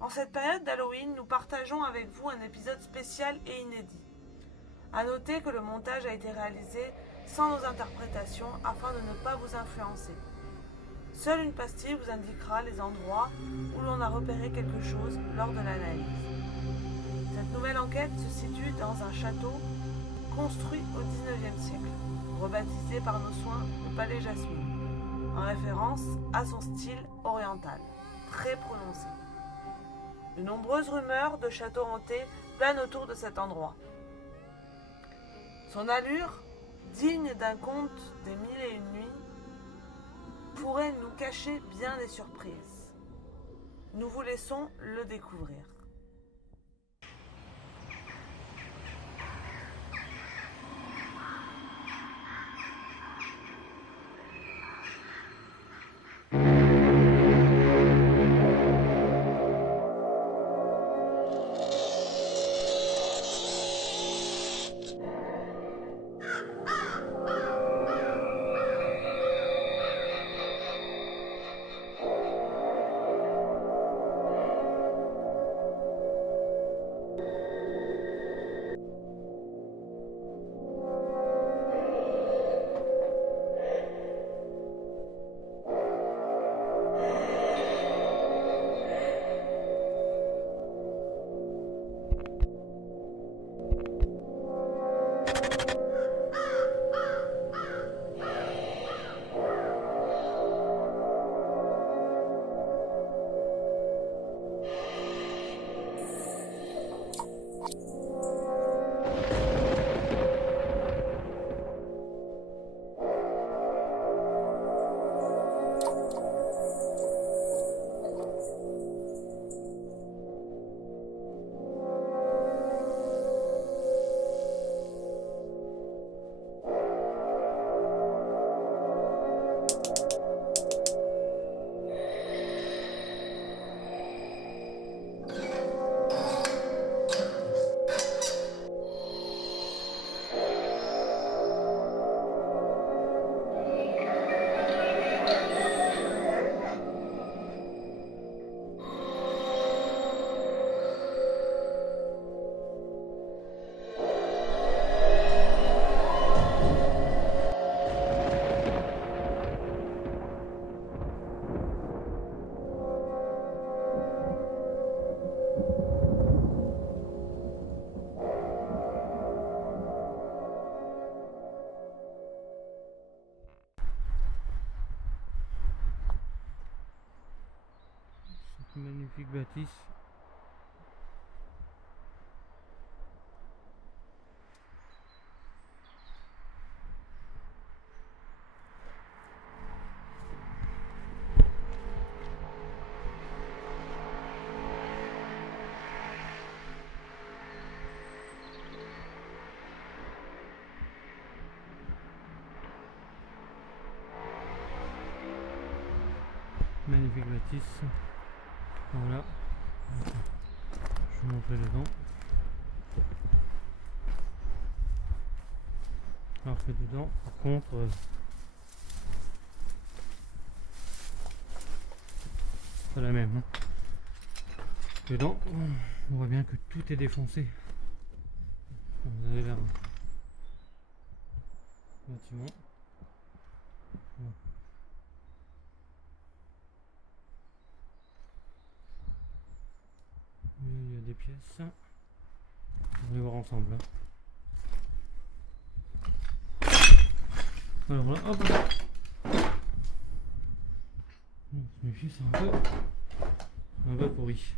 En cette période d'Halloween, nous partageons avec vous un épisode spécial et inédit. A noter que le montage a été réalisé sans nos interprétations afin de ne pas vous influencer. Seule une pastille vous indiquera les endroits où l'on a repéré quelque chose lors de l'analyse. Cette nouvelle enquête se situe dans un château construit au XIXe siècle, rebaptisé par nos soins le Palais Jasmine, en référence à son style oriental, très prononcé. De nombreuses rumeurs de châteaux hantés planent autour de cet endroit. Son allure, digne d'un conte des mille et une nuits, pourrait nous cacher bien des surprises. Nous vous laissons le découvrir. Magnifique bâtisse. Magnifique bâtisse. Voilà. Je vais vous montrer dedans. Alors que dedans, par contre, c'est pas la même. Hein. Dedans, on voit bien que tout est défoncé. Vous avez l'air bâtiment. Bon. Il y a des pièces. On va les voir ensemble. Hein. Alors voilà, hop. Celui-ci c'est un peu pourri.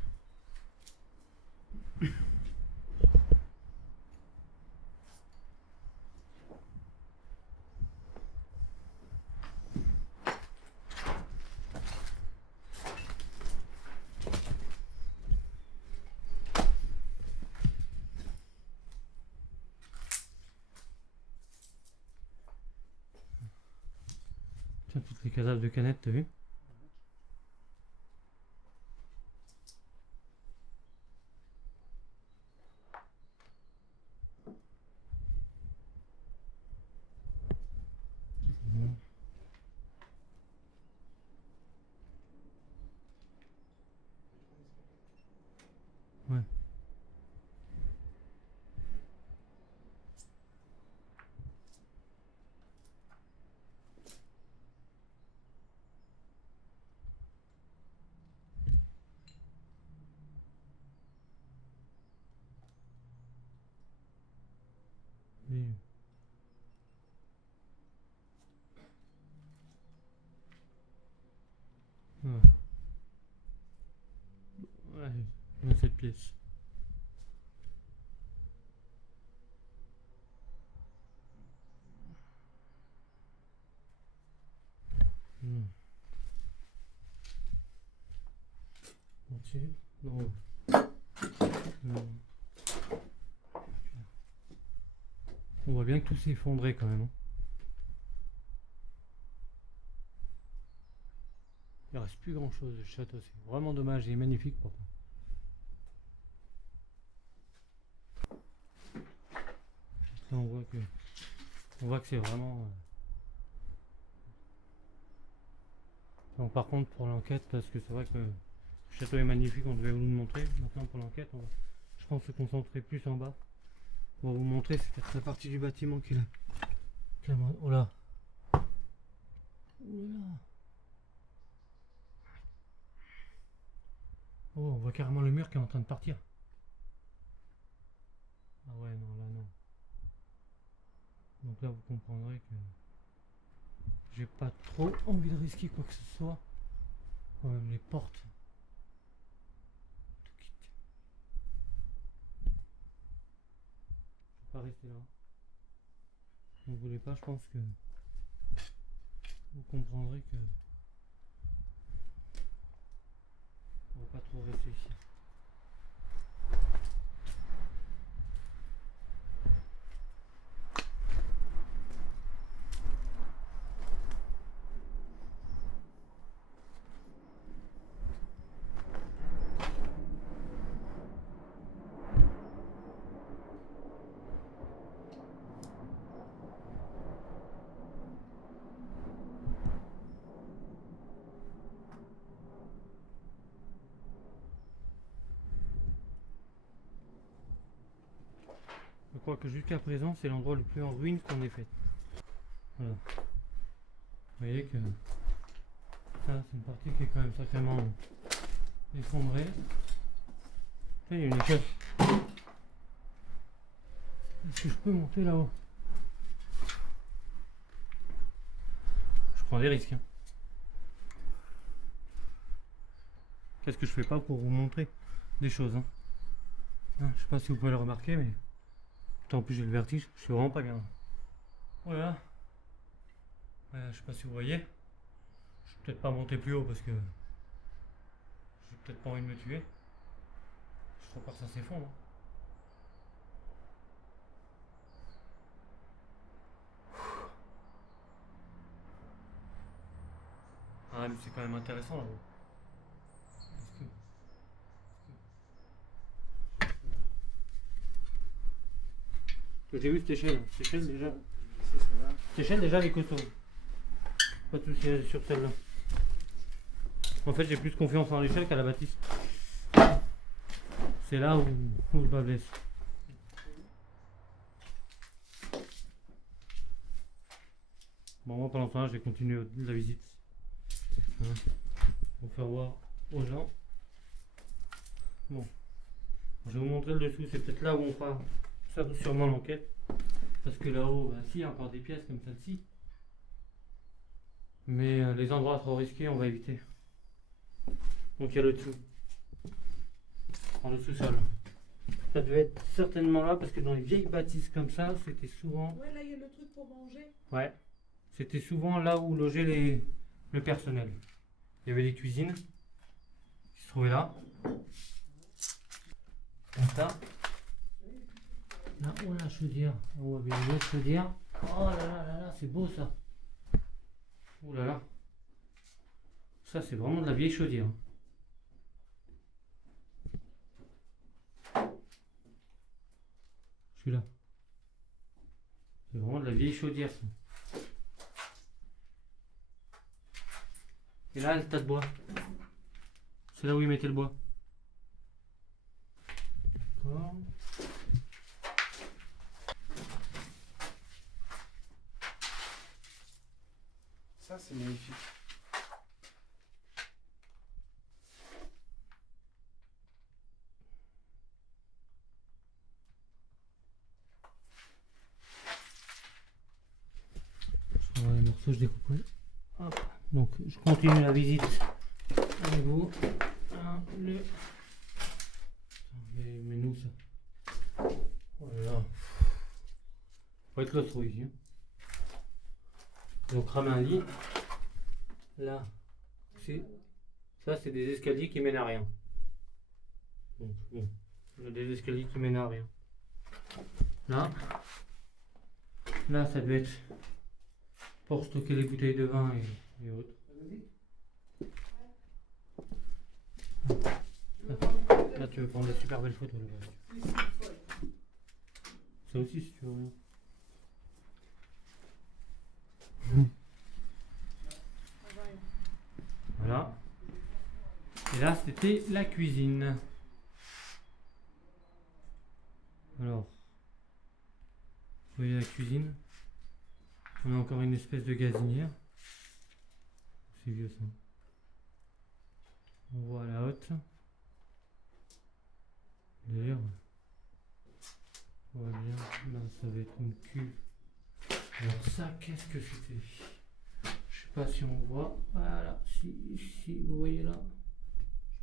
Tiens, toutes les cadavres de canettes, t'as vu? Bon. Ouais. Et- Ouais. Ouais, dans cette pièce. Hmm. Entier. Non. Non. On voit bien que tout s'est effondré quand même, hein. Il reste plus grand chose de ce château, c'est vraiment dommage, il est magnifique pourtant. Là on voit que c'est vraiment. Donc par contre pour l'enquête, parce que c'est vrai que le château est magnifique, on devait vous le montrer. Maintenant pour l'enquête, on va, je pense, se concentrer plus en bas. On va vous montrer, c'est peut-être la partie du bâtiment qui est là. Oh là. Oh là là. Oh, on voit carrément le mur qui est en train de partir. Ah ouais, non, là non. Donc là vous comprendrez que j'ai pas trop envie de risquer quoi que ce soit. Quand même les portes. Tout quitte. Je peux pas rester là. Vous voulez pas, je pense que vous comprendrez que on va pas trop rester ici. Je crois que jusqu'à présent, c'est l'endroit le plus en ruine qu'on ait fait. Voilà. Vous voyez que ça, c'est une partie qui est quand même sacrément effondrée. Là, il y a une échelle. Est-ce que je peux monter là-haut? Je prends des risques, hein. Qu'est-ce que je fais pas pour vous montrer des choses, hein. Je sais pas si vous pouvez le remarquer, mais en plus j'ai le vertige, je suis vraiment pas bien. Voilà. Je sais pas si vous voyez. Je vais peut-être pas monter plus haut parce que j'ai peut-être pas envie de me tuer. Je crois pas que ça s'effondre. Ah mais c'est quand même intéressant là-haut. J'ai vu cette échelle. Cette échelle déjà. Cette échelle déjà elle est costaud. Pas de soucis sur celle-là. En fait j'ai plus confiance en l'échelle qu'à la bâtisse. C'est là où je me blesse. Bon moi pendant ce temps-là je vais continuer la visite. Pour faire voir aux gens. Bon. Je vais vous montrer le dessous, c'est peut-être là où on fera sûrement l'enquête. Parce que là-haut, bah, si, il y a encore des pièces comme celle-ci. Mais les endroits trop risqués, on va éviter. Donc il y a le dessous. Dans le sous-sol. Ça devait être certainement là, parce que dans les vieilles bâtisses comme ça, c'était souvent... Ouais, là, il y a le truc pour manger. Ouais. C'était souvent là où logeait le personnel. Il y avait des cuisines qui se trouvaient là. Comme ça. Là, oh la chaudière. On va bien une autre chaudière. Oh là là là là, c'est beau ça. Oh là là. Ça, c'est vraiment de la vieille chaudière. Celui-là. C'est vraiment de la vieille chaudière ça. Et là, le tas de bois. C'est là où ils mettaient le bois. D'accord. Ça, c'est magnifique. Je prends les morceaux, je découpe. Hop. Donc, je continue la visite avec vous. Ah, mais nous, ça. Oh là là. Faut être claustro ici. Hein. Donc, ramer un lit. Là, ça, c'est des escaliers qui mènent à rien. Donc, bon, il y a des escaliers qui mènent à rien. Là, ça devait être pour stocker les bouteilles de vin et autres. Là, tu veux prendre des super belles photos. Là. Ça aussi, si tu veux rien. Voilà. Et là, c'était la cuisine. Alors, vous voyez la cuisine. On a encore une espèce de gazinière. C'est vieux ça. On voit la haute. D'ailleurs, on voit bien. Là, ça va être une cuve. Alors ça, qu'est-ce que c'était? Je sais pas si on voit. Voilà, si vous voyez là,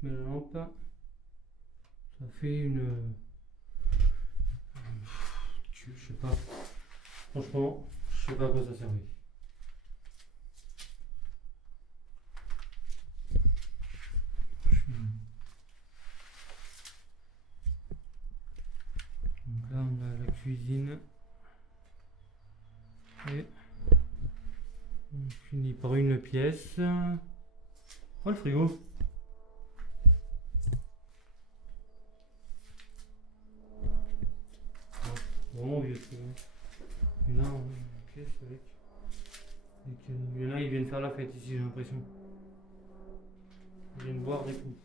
je mets la lampe. Ça fait une je sais pas. Franchement, je sais pas à quoi ça servait. Donc là, on a la cuisine. Et on finit par une pièce. Oh, le frigo. Vraiment vieux frigo. Il y en a une pièce avec. Il y en a, ils viennent faire la fête ici, j'ai l'impression. Ils viennent boire des coups.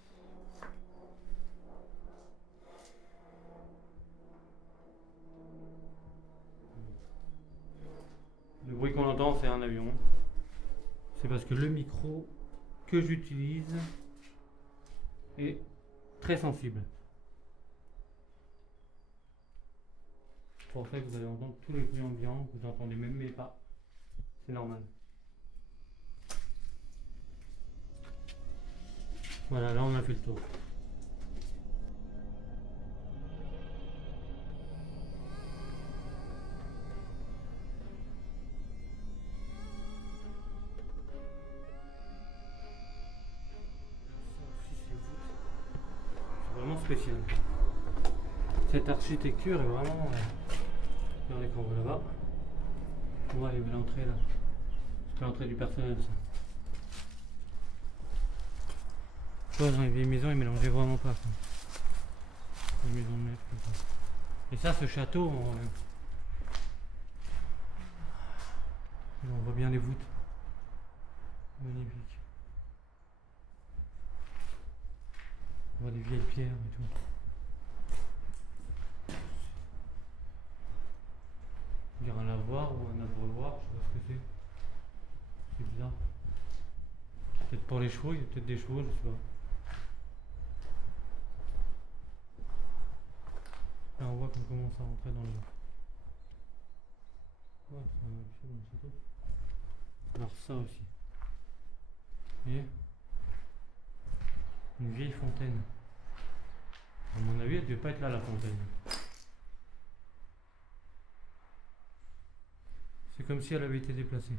Le bruit qu'on entend, c'est un avion. C'est parce que le micro que j'utilise est très sensible. C'est pour ça que vous allez entendre tous les bruits ambiants, vous entendez même mes pas. C'est normal. Voilà, là on a fait le tour. C'est vraiment spécial. Cette architecture est vraiment... Regardez quand on va là-bas. On va aller à l'entrée là. C'est l'entrée du personnel ça. Toi, dans les vieilles maisons, ils mélangeaient vraiment pas. Quoi. Les maisons de maître comme ça. Et ça, ce château, on voit bien les voûtes. Magnifique. On voit des vieilles pierres et tout. On dirait un lavoir ou un abreuvoir, je sais pas ce que c'est. C'est bizarre. Peut-être pour les chevaux, il y a peut-être des chevaux, je sais pas. Là on voit qu'on commence à rentrer dans le... Ouais, c'est un peu dans le château. Alors ça aussi. Vous voyez? Une vieille fontaine. À mon avis, elle ne devait pas être là la fontaine. C'est comme si elle avait été déplacée.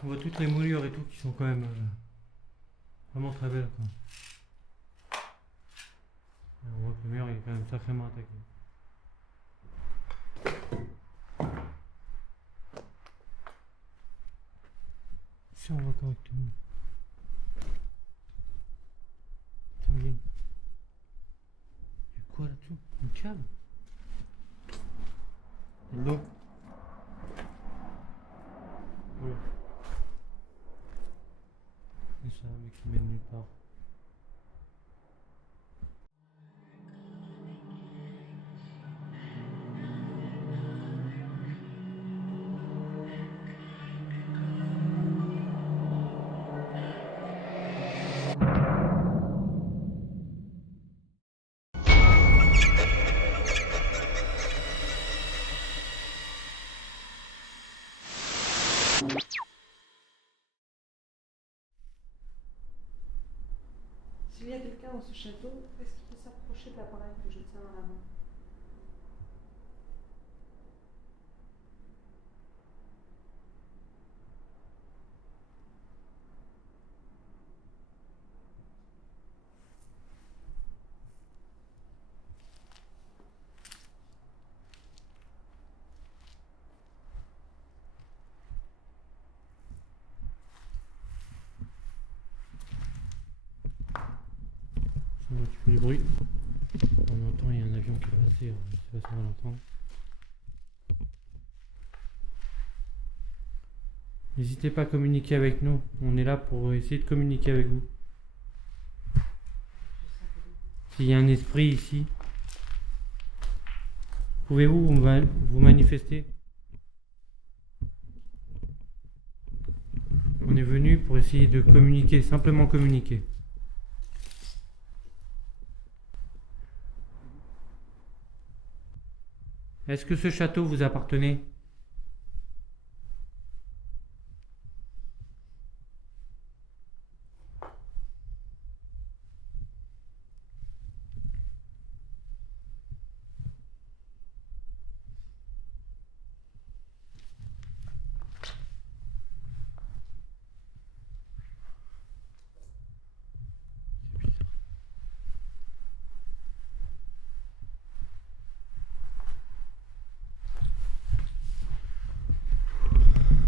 On voit toutes les moulures et tout qui sont quand même vraiment très belles. Quoi. Et on voit que le mur est quand même sacrément attaqué. Si on voit correctement. Attends, il y a quoi là-dessous? Une cave? De l'eau. Ouais. C'est ça, mais qui mène nulle part. S'il y a quelqu'un dans ce château, est-ce qu'il peut s'approcher de l'appareil que je tiens dans la main? C'est un petit peu du bruit. On entend, il y a un avion qui est passé, je sais pas si on va l'entendre. N'hésitez pas à communiquer avec nous, on est là pour essayer de communiquer avec vous. S'il y a un esprit ici, pouvez-vous vous manifester? On est venu pour essayer de communiquer, simplement communiquer. Est-ce que ce château vous appartenait?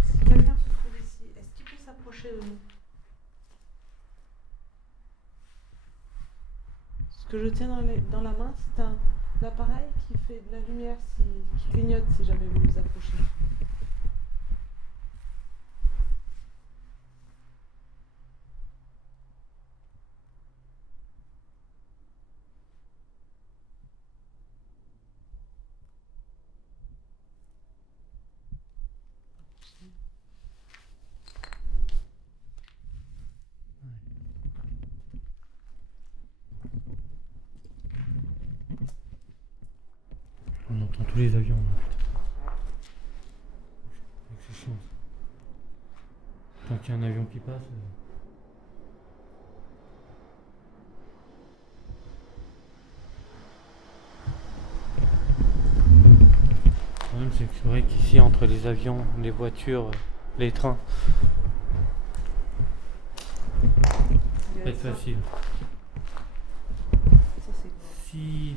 Si quelqu'un se trouve ici, est-ce qu'il peut s'approcher de nous? Ce que je tiens dans la main, c'est un appareil qui fait de la lumière, qui clignote si jamais vous vous approchez. On entend tous les avions là, putain. C'est chiant ça. Tant qu'il y a un avion qui passe. Le problème c'est que c'est vrai qu'ici entre les avions, les voitures, les trains, ça va être facile. Ça, c'est quoi? Si.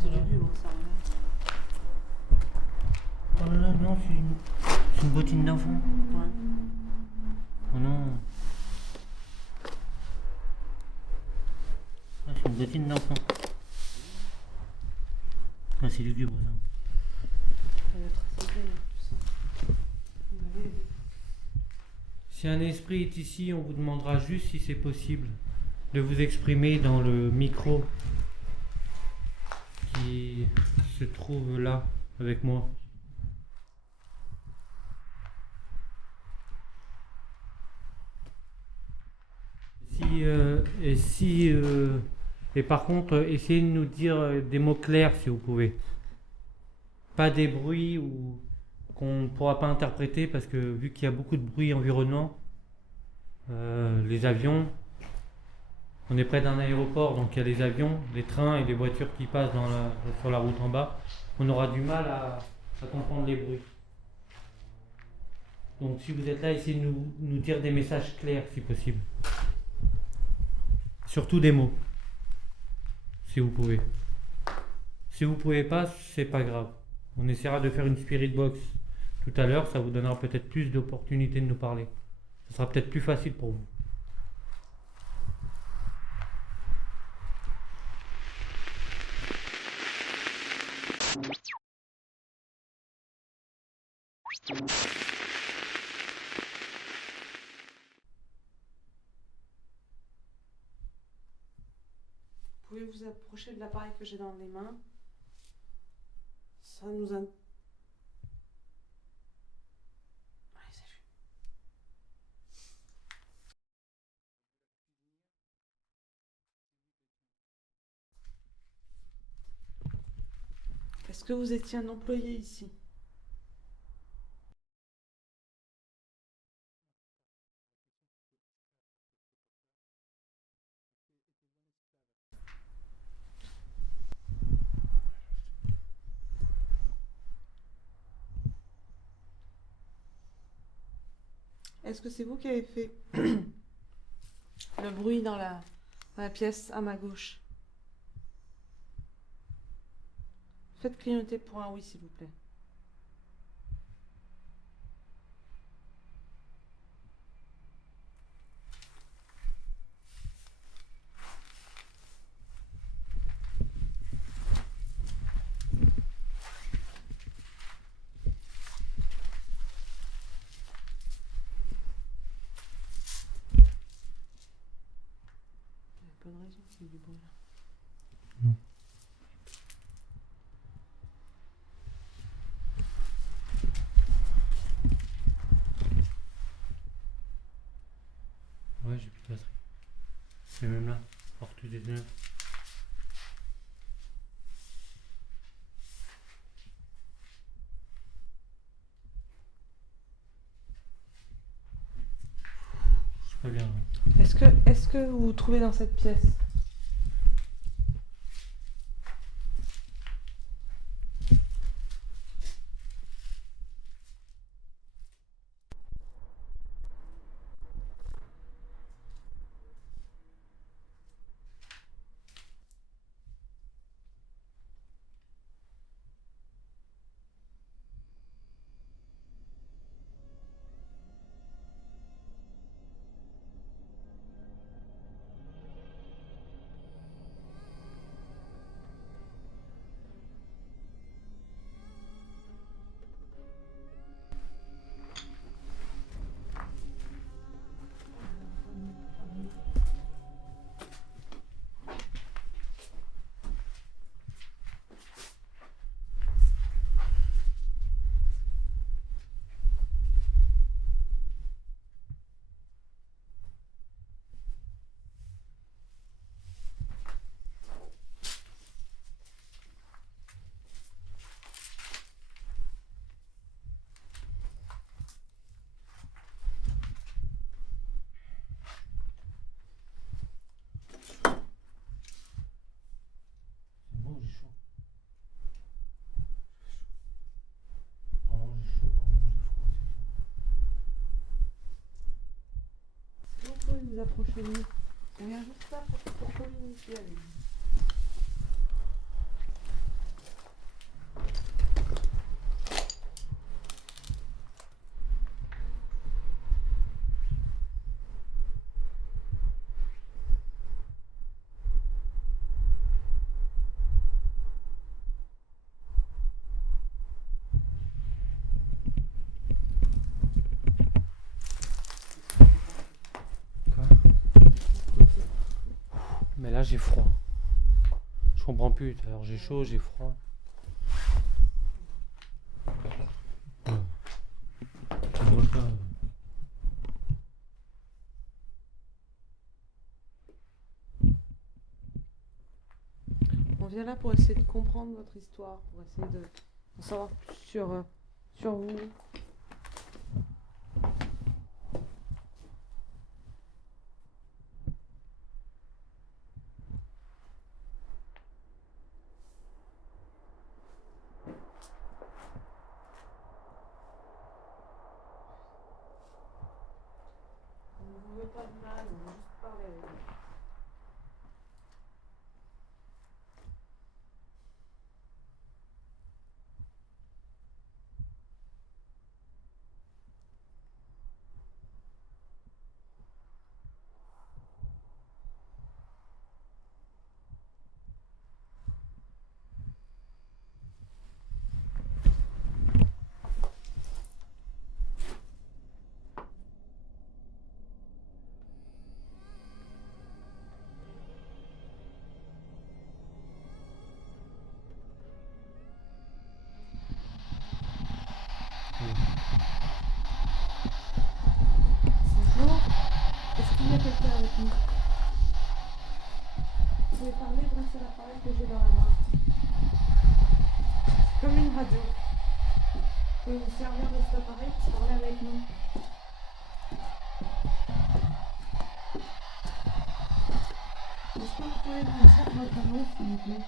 C'est du bureau, ça. Oh là là, non, c'est une bottine d'enfant. Ouais. Oh non. Ah, c'est une bottine d'enfant. Ah, c'est lugubre ça. Ça va être assez bien, tout ça. Oui. Si un esprit est ici, on vous demandera juste si c'est possible de vous exprimer dans le micro qui se trouve là avec moi. Et par contre, essayez de nous dire des mots clairs si vous pouvez. Pas des bruits ou qu'on ne pourra pas interpréter parce que vu qu'il y a beaucoup de bruit environnant, les avions, on est près d'un aéroport donc il y a les avions, les trains et les voitures qui passent sur la route en bas, on aura du mal à comprendre les bruits. Donc si vous êtes là, essayez de nous dire des messages clairs si possible. Surtout des mots, si vous pouvez. Si vous pouvez pas, c'est pas grave. On essaiera de faire une spirit box tout à l'heure, ça vous donnera peut-être plus d'opportunités de nous parler. Ça sera peut-être plus facile pour vous. vous approchez de l'appareil que j'ai dans les mains, ça nous a... Allez, salut. Est-ce que vous étiez un employé ici? Est-ce que c'est vous qui avez fait le bruit dans la pièce à ma gauche? Faites clignoter pour un oui, s'il vous plaît. Il n'y a pas de raison qu'il y ait du bruit là. Non. Ouais, j'ai plus de batterie. C'est même là, porte des neufs. C'est pas bien. Hein. Est-ce que vous vous trouvez dans cette pièce? C'est bon, j'ai chaud. Pardon, j'ai chaud, pardon, j'ai froid, c'est tout. Est-ce que vous pouvez vous approcher de nous? On vient juste là pour communiquer avec vous. Quoi? Mais là, j'ai froid. Je comprends plus. Alors, j'ai chaud, j'ai froid. Moi, ça, On vient là pour essayer de comprendre votre histoire, pour essayer d'en savoir plus sur vous. On ne vous veut pas de mal, on veut juste parler avec vous. vous. Vous pouvez parler grâce à l'appareil que j'ai dans la main. C'est comme une radio. Vous pouvez vous servir de cet appareil pour parler avec nous. Est-ce que vous pouvez me dire votre nom, s'il vous plaît?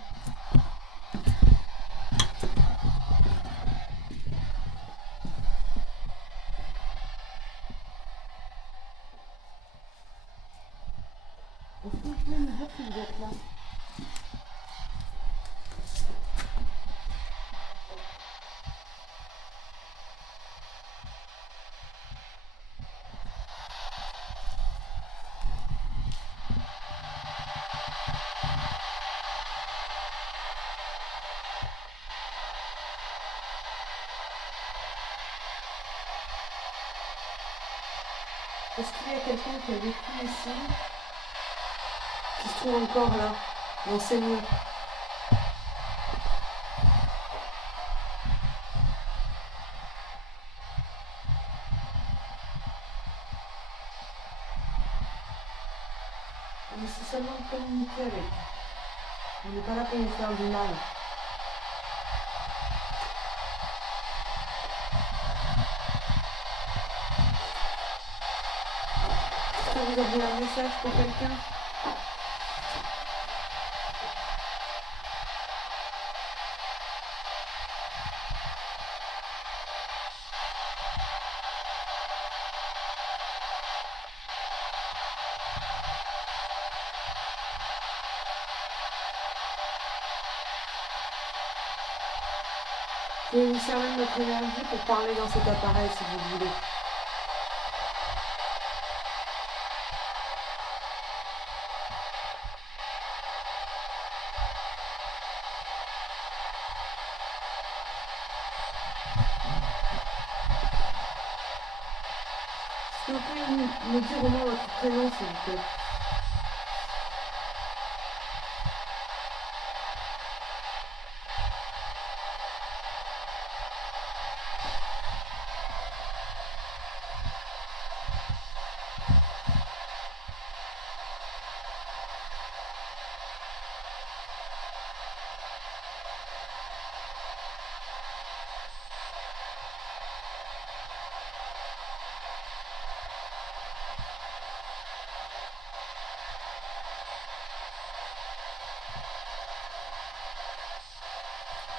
Est-ce que vous pouvez me dire si vous êtes là? Est-ce qu'il y a quelqu'un qui a vécu ici, qui se trouve encore là, dans ces murs? On essaie seulement de communiquer avec. On n'est pas là pour vous faire du mal. Est-ce que vous avez un message pour quelqu'un? Vous pouvez vous servir de notre énergie pour parler dans cet appareil si vous le voulez. Est-ce que vous pouvez me dire au moins votre prénom s'il vous plaît?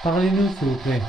Parlez-nous, s'il vous plaît.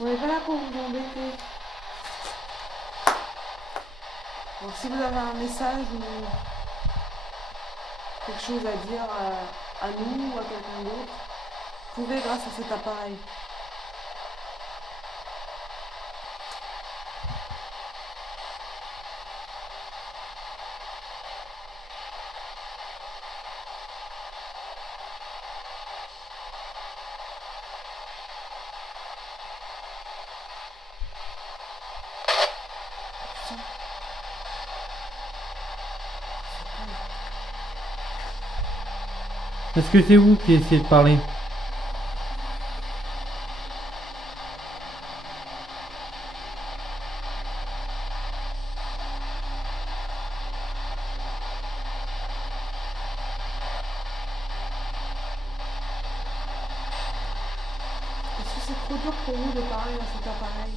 On n'est pas là pour vous embêter. Donc si vous avez un message ou quelque chose à dire à nous ou à quelqu'un d'autre, vous pouvez grâce à cet appareil. Est-ce que c'est vous qui essayez de parler? Est-ce que c'est trop dur pour vous de parler à cet appareil?